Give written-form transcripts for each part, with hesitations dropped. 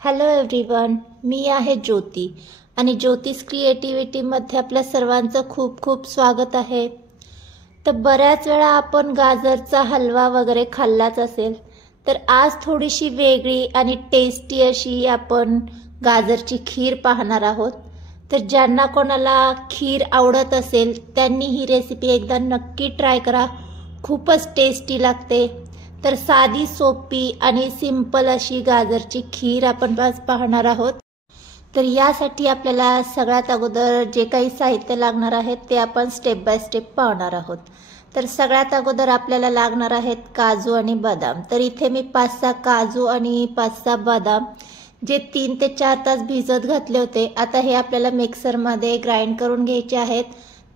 Hello everyone, मी आहे ज्योती आणि ज्योतिष क्रिएटिव्हिटीमध्ये आपल्या सर्वांचं खूप खूप स्वागत आहे। तर बऱ्याच वेळा आपण गाजरचा हलवा वगैरे खाल्लाच असेल, तर आज थोडीशी वेगळी आणि टेस्टी अशी आपण गाजरची खीर पाहणार आहोत। तर ज्यांना कोणाला खीर आवडत असेल त्यांनी ही रेसिपी एकदा नक्की ट्राय करा, खूपच टेस्टी लागते। तर साधी सोपी आणि सिंपल अशी गाजरची खीर आपण आज पाहणार आहोत। तर यासाठी आपल्याला सगळ्यात अगोदर जे काही साहित्य लागणार आहेत ते आपण स्टेप बाय स्टेप पाहणार आहोत। तर सगळ्यात अगोदर आपल्याला लागणार आहेत काजू आणि बदाम। तर इथे मी 5-6 काजू आणि 5-6 बदाम जे 3 ते 4 तास भिजत घातले होते, आता हे आपल्याला मिक्सरमध्ये ग्राइंड करून घ्यायचे आहेत।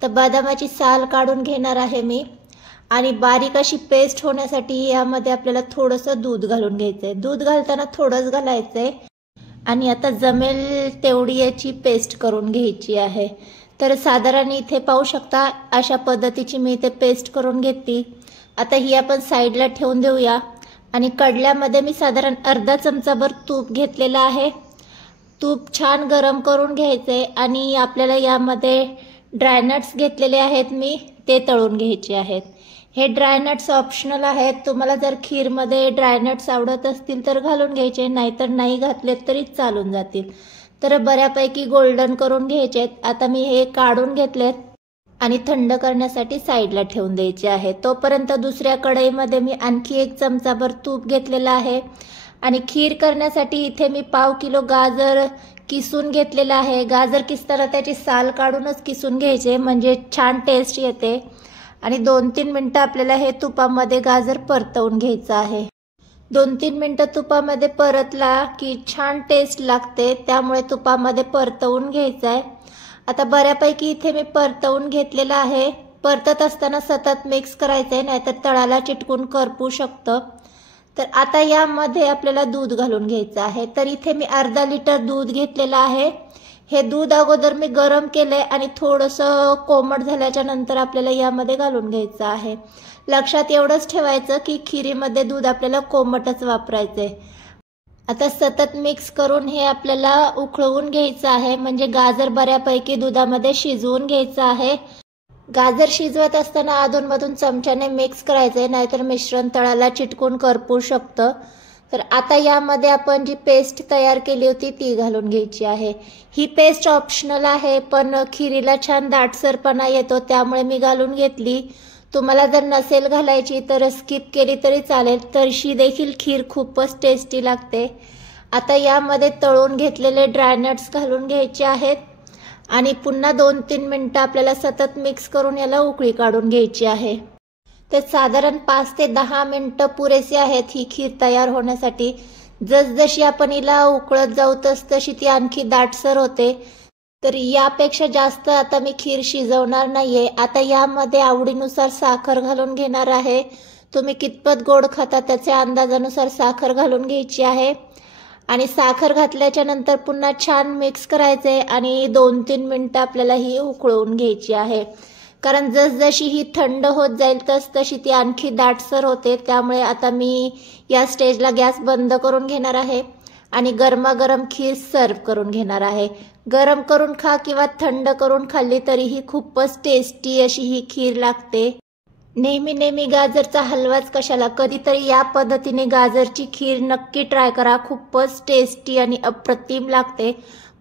तर बदामाची साल काढून घेणार आहे मी आणि बारीक अशी पेस्ट होण्यासाठी यामध्ये आपल्याला थोडंसं दूध घालून घ्यायचंय। दूध घालताना थोडंच घालायचंय आणि आता जमेल तेवढी याची पेस्ट करून घ्यायची आहे। तर साधारण इथे पाहू शकता अशा पद्धतीची मी इथे पेस्ट करून घेतली। आता ही आपण साईडला ठेवून देऊया आणि कढल्यामध्ये मी साधारण अर्धा चमचाभर तूप घेतलेला आहे। तूप छान गरम करून घ्यायचे आणि आपल्याला यामध्ये ड्रायनट्स घेतलेले आहेत मी, ते तळून घ्यायचे आहेत। हे ड्रायनट्स ऑप्शनल आहेत, तुम्हाला जर खीरमध्ये ड्रायनट्स आवडत असतील तर घालून घ्यायचे, नाहीतर नाही घातले तरी चालून जातील। तर बऱ्यापैकी गोल्डन करून घ्यायचे आहेत। आता मी हे काढून घेतलेत आणि थंड करण्यासाठी साईडला ठेवून द्यायचे आहे। तोपर्यंत दुसऱ्या कढईमध्ये मी आणखी 1 चमचाभर तूप घेतलेला आहे आणि खीर करण्यासाठी इथे मी 1/2 किलो गाजर किसून घेतलेला आहे। गाजर किसताना त्याची साल काढूनच किसून घ्यायचे, म्हणजे छान टेस्ट येते। आणि 2-3 मिनिटं आपल्याला हे तुपामध्ये गाजर परतवून घ्यायचं आहे। 2-3 मिनिटं तुपामध्ये परतला की छान टेस्ट लागते, त्यामुळे तुपामध्ये परतवून घ्यायचं आहे। आता बऱ्यापैकी इथे मी परतवून घेतलेला आहे। परतत असताना सतत मिक्स करायचं आहे, नाहीतर तळाला चिटकून करपू शकतं। तर आता यामध्ये आपल्याला दूध घालून घ्यायचं आहे। तर इथे मी अर्धा लिटर दूध घेतलेलं आहे। हे दूध अगोदर मी गरम केले आणि थोडंसं कोमट झाल्याच्या नंतर आपल्याला यामध्ये घालून घ्यायचं आहे। लक्षात एवढंच ठेवायचं की खिरीमध्ये दूध आपल्याला कोमटच वापरायचंय। आता सतत मिक्स करून हे आपल्याला उकळवून घ्यायचं आहे, म्हणजे गाजर बऱ्यापैकी दुधामध्ये शिजवून घ्यायचं आहे। गाजर शिजवत असताना अधूनमधून चमच्याने मिक्स करायचंय, नाहीतर मिश्रण तळाला चिटकून करपू शकतं। तर आता यामध्ये आपण जी पेस्ट तयार केली होती ती घालून घ्यायची आहे। ही पेस्ट ऑप्शनल आहे, पण खिरीला छान दाटसरपणा येतो, त्यामुळे मी घालून घेतली। तुम्हाला जर नसेल घालायची तर स्किप केली तरी चालेल, तशी देखील खीर खूपच टेस्टी लागते। आता यामध्ये तळून घेतलेले ड्रायनट्स घालून घ्यायचे आहेत आणि पुन्हा 2-3 मिनिटं आपल्याला सतत मिक्स करून याला उकळी काढून घ्यायची आहे। तर साधारण 5 ते 10 मिनिटं पुरेसे आहेत ही खीर तयार होण्यासाठी। जसजशी आपण हिला उकळत जाऊ तशी ती आणखी दाटसर होते। तर यापेक्षा जास्त आता मी खीर शिजवणार नाहीये। आता यामध्ये आवडीनुसार साखर घालून घेणार आहे। तुम्ही कितपत गोड खाता त्याच्या अंदाजानुसार साखर घालून घ्यायची आहे आणि साखर घातल्याच्या नंतर पुन्हा छान मिक्स करायचे आणि 2-3 मिनिटं आपल्याला ही उकळवून घ्यायची आहे। कारण जसजशी ही थंड होत जाईल तशी ती आणखी दाटसर होते, त्यामुळे आता मी या स्टेजला गॅस बंद करून घेणार आहे आणि गरमागरम खीर सर्व करून घेणार आहे। गरम करून खा किंवा थंड करून खाल्ली तरीही खूपच टेस्टी अशी ही खीर लागते। नेहमी गाजरचा हलवाच कशाला, कधीतरी या पद्धतीने गाजरची खीर नक्की ट्राय करा, खूपच टेस्टी आणि अप्रतिम लागते।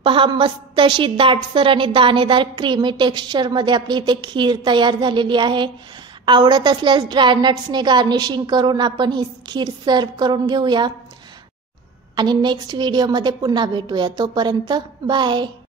पहा, मस्त अशी दाटसर आणि दाणेदार क्रीमी टेक्स्चर मध्ये आपली इथे खीर तयार झालेली आहे। आवडत असल्यास ड्रायनट्सने गार्निशिंग करून आपण ही खीर सर्व करून घेऊया आणि नेक्स्ट व्हिडिओमध्ये पुन्हा भेटूया। तोपर्यंत बाय।